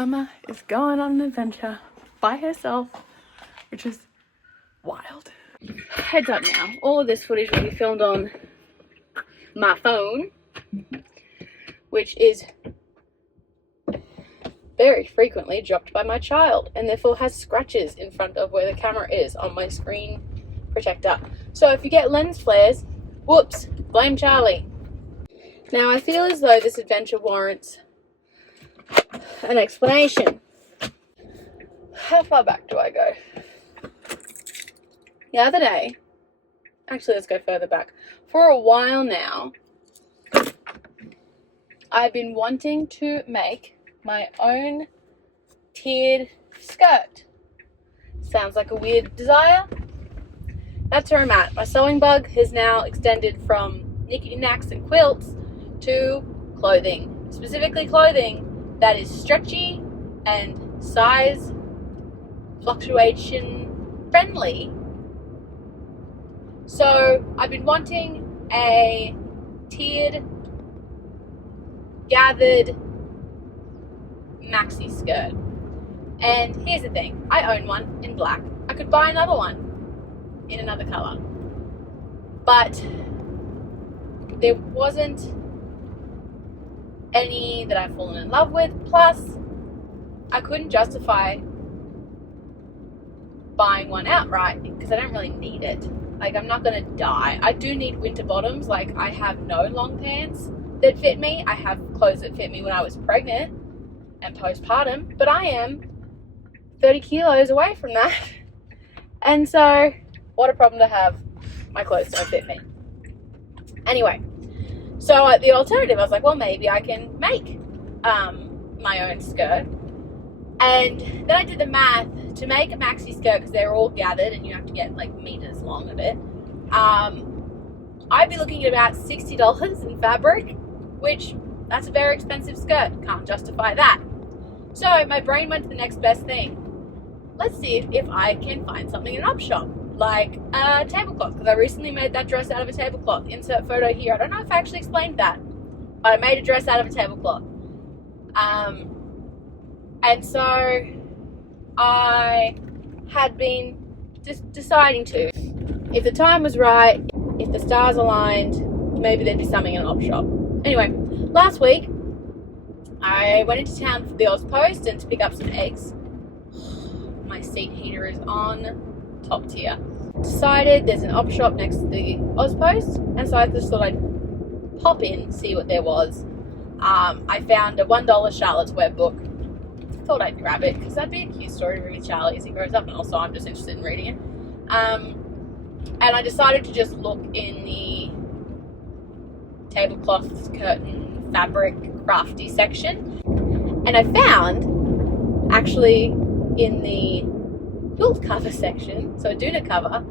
Mama is going on an adventure by herself, which is wild. Heads up now, all of this footage will be filmed on my phone, which is very frequently dropped by my child and therefore has scratches in front of where the camera is on my screen protector. So if you get lens flares, whoops, blame Charlie. Now I feel as though this adventure warrants an explanation. How far back do I go? The other day, actually let's go further back. For a while now, I've been wanting to make my own tiered skirt. Sounds like a weird desire? That's where I'm at. My sewing bug has now extended from knickety knacks and quilts to clothing. Specifically clothing that is stretchy and size fluctuation friendly. So I've been wanting a tiered, gathered maxi skirt. And here's the thing, I own one in black. I could buy another one in another colour. But there wasn't any that I've fallen in love with. Plus, I couldn't justify buying one outright because I don't really need it. Like, I'm not gonna die. I do need winter bottoms. Like, I have no long pants that fit me. I have clothes that fit me when I was pregnant and postpartum, but I am 30 kilos away from that. And so, what a problem to have. My clothes don't fit me. Anyway, so the alternative, I was like, well, maybe I can make my own skirt. And then I did the math to make a maxi skirt, because they're all gathered and you have to get like meters long of it. I'd be looking at about $60 in fabric, which that's a very expensive skirt. Can't justify that. So my brain went to the next best thing. Let's see if I can find something in an op shop, like a tablecloth, because I recently made that dress out of a tablecloth. Insert photo here. I don't know if I actually explained that, but I made a dress out of a tablecloth. And so I had been just deciding to, if the time was right, if the stars aligned, maybe there'd be something in an op shop. Anyway, last week I went into town for the Ozpost and to pick up some eggs. My seat heater is on, top tier. Decided there's an op shop next to the Ozpost, and so I just thought I'd pop in, see what there was. I found a $1 Charlotte's Web book. Thought I'd grab it because that'd be a cute story to read with Charlie as he grows up, and also I'm just interested in reading it. And I decided to just look in the tablecloth, curtain, fabric, crafty section, and I found, actually, in the quilt cover section, so a doona cover,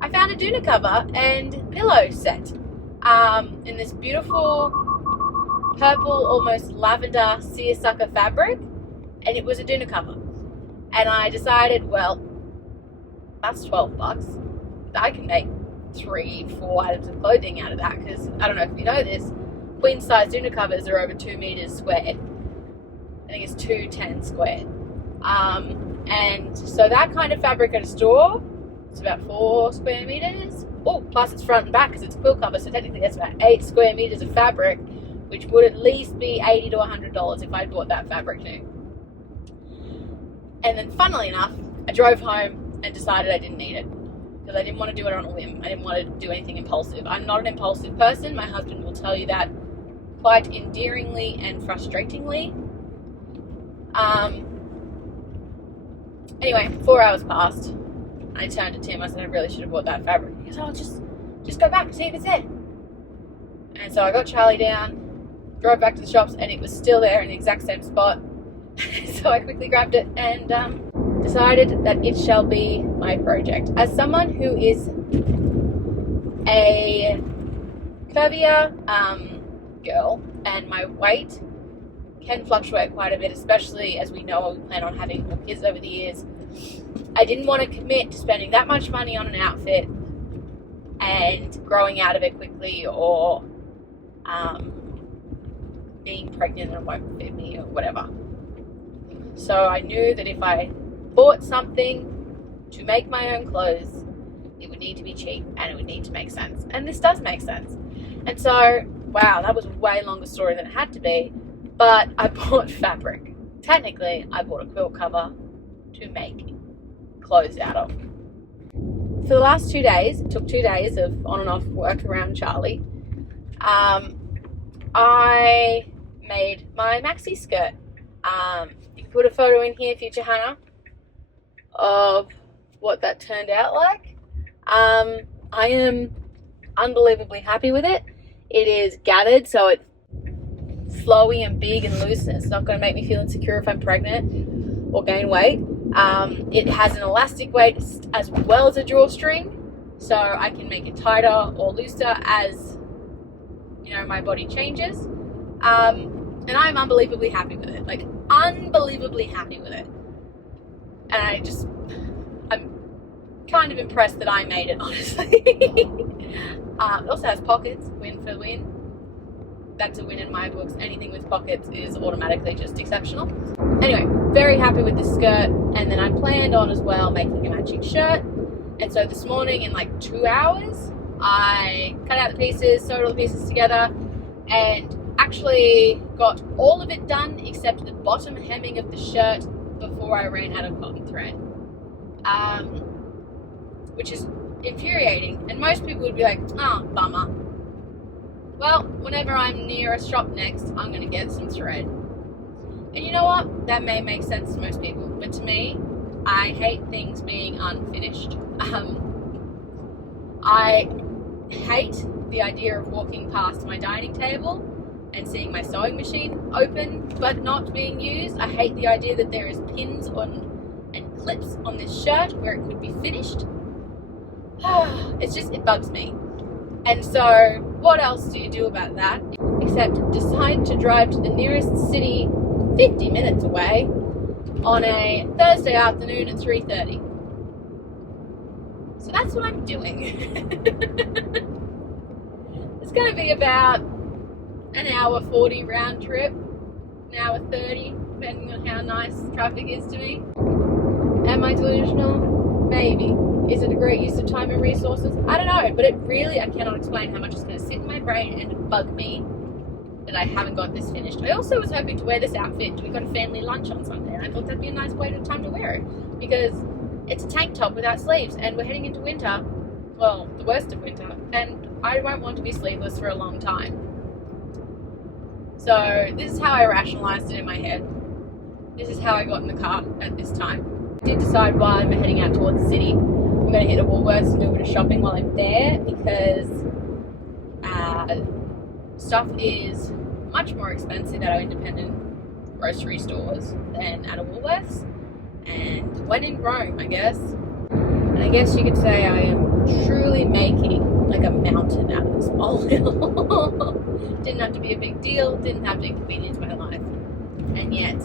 I found a doona cover and pillow set in this beautiful purple, almost lavender seersucker fabric, and it was a doona cover. And I decided, well, that's $12. I can make 3-4 items of clothing out of that, because I don't know if you know this, queen size doona covers are over 2 meters squared. I think it's 210 squared. And so that kind of fabric at a store, it's about 4 square meters. Oh, plus it's front and back because it's a quilt cover, so technically that's about 8 square meters of fabric, which would at least be $80 to $100 if I bought that fabric new. And then, funnily enough, I drove home and decided I didn't need it because I didn't want to do it on a whim. I didn't want to do anything impulsive. I'm not an impulsive person. My husband will tell you that quite endearingly and frustratingly. Anyway, 4 hours passed. I turned to Tim. I said, I really should have bought that fabric. He goes, oh, just go back and see if it's there. And so I got Charlie down, drove back to the shops, and it was still there in the exact same spot. So I quickly grabbed it and decided that it shall be my project. As someone who is a curvier girl, and my weight can fluctuate quite a bit, especially as we know we plan on having more kids over the years, I didn't want to commit to spending that much money on an outfit and growing out of it quickly, or being pregnant and it won't fit me or whatever. So I knew that if I bought something to make my own clothes, it would need to be cheap and it would need to make sense. And this does make sense. And so, wow, that was a way longer story than it had to be. But I bought fabric. Technically, I bought a quilt cover to make clothes out of. For the last 2 days, it took 2 days of on and off work around Charlie, I made my maxi skirt. You can put a photo in here, future Hannah, of what that turned out like. I am unbelievably happy with it. It is gathered, so it's flowy and big and loose, and it's not going to make me feel insecure if I'm pregnant or gain weight. It has an elastic waist as well as a drawstring, so I can make it tighter or looser as, you know, my body changes. And I'm unbelievably happy with it, like unbelievably happy with it. And I'm kind of impressed that I made it, honestly. It also has pockets, win for win. That's a win in my books. Anything with pockets is automatically just exceptional. Anyway, very happy with this skirt. And then I planned on as well making a matching shirt. And so this morning, in like 2 hours, I cut out the pieces, sewed all the pieces together, and actually got all of it done except the bottom hemming of the shirt before I ran out of cotton thread. Which is infuriating. And most people would be like, oh, bummer. Well, whenever I'm near a shop next, I'm going to get some thread. And you know what? That may make sense to most people. But to me, I hate things being unfinished. I hate the idea of walking past my dining table and seeing my sewing machine open but not being used. I hate the idea that there is pins on and clips on this shirt where it could be finished. It bugs me. And so what else do you do about that except decide to drive to the nearest city 50 minutes away on a Thursday afternoon at 3:30. So that's what I'm doing. It's going to be about an hour 40 round trip, an hour 30, depending on how nice traffic is to me. Am I delusional? Maybe. Is it a great use of time and resources? I don't know, but I cannot explain how much it's going to sit in my brain and bug me that I haven't got this finished. I also was hoping to wear this outfit. We got a family lunch on Sunday, and I thought that'd be a nice time to wear it, because it's a tank top without sleeves, and we're heading into winter, well, the worst of winter, and I won't want to be sleeveless for a long time. So this is how I rationalized it in my head. This is how I got in the car at this time. I did decide while I'm heading out towards the city, I'm going to hit a Woolworths and do a bit of shopping while I'm there, because stuff is much more expensive at our independent grocery stores than at a Woolworths. And when in Rome, I guess. And I guess you could say I am truly making like a mountain out of this molehill. Didn't have to be a big deal, didn't have to inconvenience my life. And yet,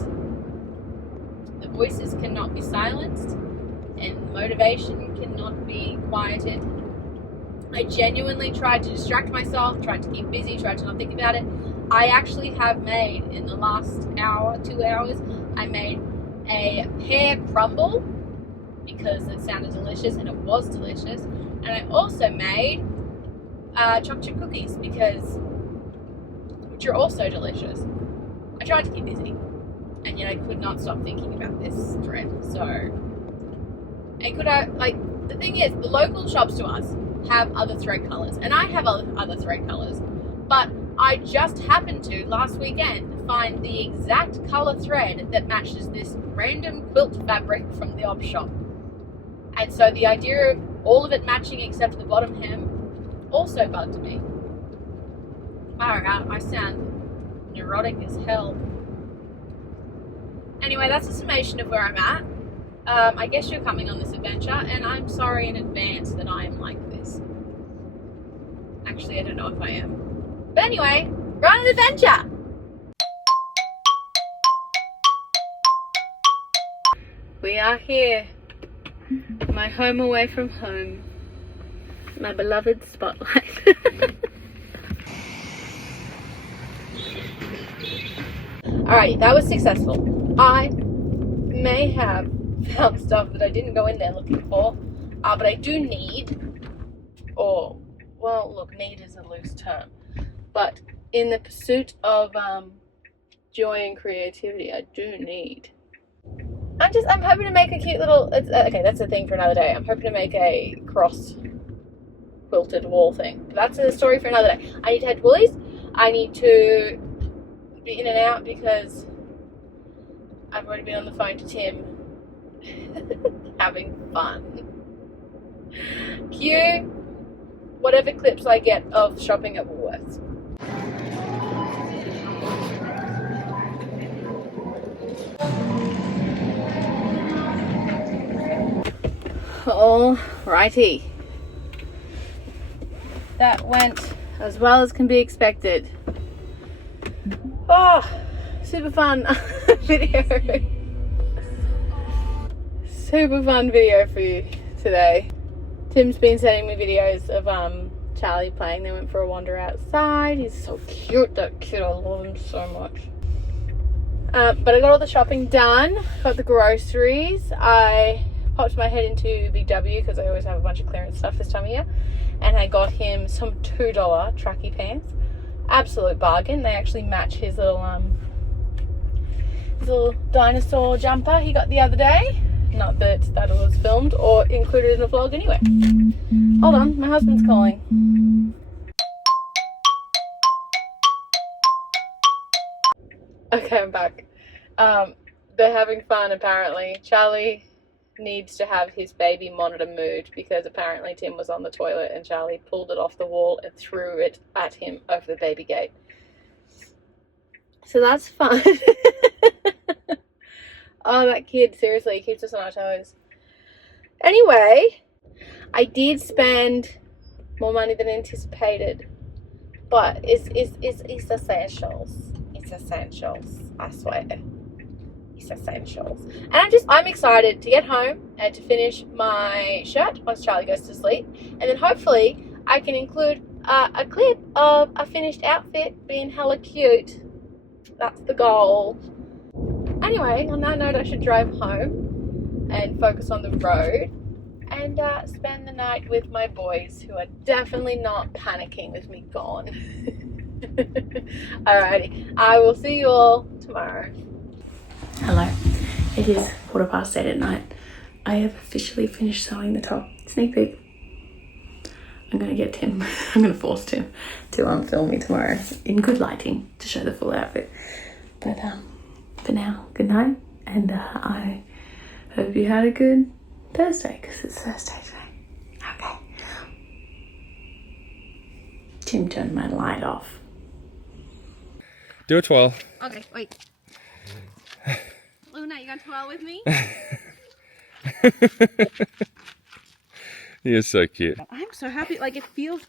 the voices cannot be silenced, and motivation cannot be quieted. I genuinely tried to distract myself, tried to keep busy, tried to not think about it. I actually have made, in the last hour, 2 hours, I made a pear crumble because it sounded delicious, and it was delicious. And I also made chocolate chip cookies which are also delicious. I tried to keep busy, and yet I could not stop thinking about this thread. So, and the thing is, the local shops to us have other thread colors, and I have other thread colors, but I just happened to, last weekend, find the exact color thread that matches this random quilt fabric from the op shop. And so the idea of all of it matching except the bottom hem also bugged me. Far out, I sound neurotic as hell. Anyway, that's a summation of where I'm at. I guess you're coming on this adventure, and I'm sorry in advance that I am like this. Actually, I don't know if I am. But anyway, we're on an adventure! We are here. My home away from home. My beloved spotlight. Alright, that was successful. I may have found stuff that I didn't go in there looking for, but I do need, or, well, look, need is a loose term, but in the pursuit of joy and creativity, I do need. I'm hoping to make a cute little, okay, that's a thing for another day. I'm hoping to make a cross quilted wall thing. But that's a story for another day. I need to head to Woolies. I need to be in and out because I've already been on the phone to Tim having fun. Cue whatever clips I get of shopping at Woolworths. Alrighty. That went as well as can be expected. Oh, super fun video. Super fun video for you today. Tim's been sending me videos of Charlie playing. They went for a wander outside. He's so cute, that kid. I love him so much. But I got all the shopping done. Got the groceries. I popped my head into Big W because I always have a bunch of clearance stuff this time of year. And I got him some $2 tracky pants. Absolute bargain. They actually match his little dinosaur jumper he got the other day. Not that that was filmed or included in a vlog anyway. Hold on, my husband's calling. Okay, I'm back. They're having fun apparently. Charlie needs to have his baby monitor moved because apparently Tim was on the toilet and Charlie pulled it off the wall and threw it at him over the baby gate. So that's fun. Oh, that kid, seriously, keeps us on our toes. Anyway, I did spend more money than anticipated, but it's essentials. It's essentials, I swear. It's essentials. And I'm excited to get home and to finish my shirt once Charlie goes to sleep. And then hopefully I can include a clip of a finished outfit being hella cute. That's the goal. Anyway, on that note, I should drive home and focus on the road and spend the night with my boys, who are definitely not panicking with me gone. Alrighty, I will see you all tomorrow. Hello, it is 8:15 at night. I have officially finished sewing the top. Sneak peek. I'm going to get Tim, I'm going to force Tim to film me tomorrow in good lighting to show the full outfit. But for now, good night, and I hope you had a good Thursday, because it's Thursday today. Okay. Tim turned my light off. Do a twirl. Okay, wait. Luna, you gonna twirl with me? You're so cute. I'm so happy, like it feels...